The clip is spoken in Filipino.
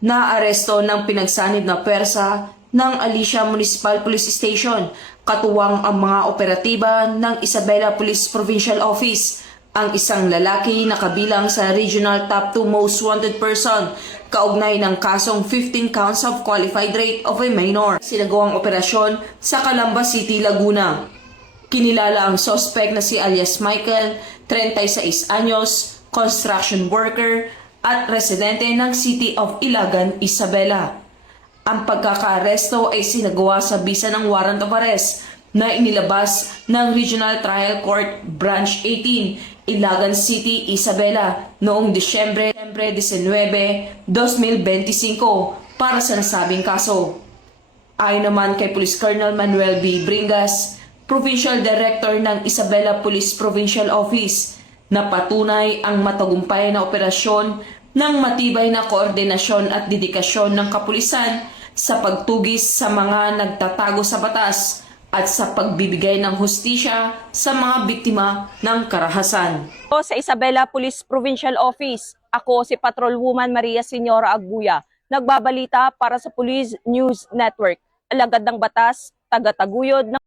Naaresto ng pinagsanib na pwersa ng Alicia Municipal Police Station, katuwang ang mga operatiba ng Isabela Police Provincial Office, ang isang lalaki na kabilang sa Regional Top 2 Most Wanted Person, kaugnay ng kasong 15 counts of qualified rape of a minor. Sinagawang operasyon sa Calamba City, Laguna. Kinilala ang suspect na si alias Michael, 36 anyos, construction worker, at residente ng City of Ilagan, Isabela. Ang pagkakaaresto ay sinagawa sa bisa ng warrant of arrest na inilabas ng Regional Trial Court Branch 18, Ilagan City, Isabela noong Disyembre 19, 2025 para sa nasabing kaso. Ayon naman kay Police Colonel Manuel B. Bringas, Provincial Director ng Isabela Police Provincial Office, na patunay ang matagumpay na operasyon ng matibay na koordinasyon at dedikasyon ng kapulisan sa pagtugis sa mga nagtatago sa batas at sa pagbibigay ng hustisya sa mga biktima ng karahasan. Sa Isabela Police Provincial Office, ako si Patrolwoman Maria Señora Aguya, nagbabalita para sa Police News Network, alagad ng batas, taga-taguyod ng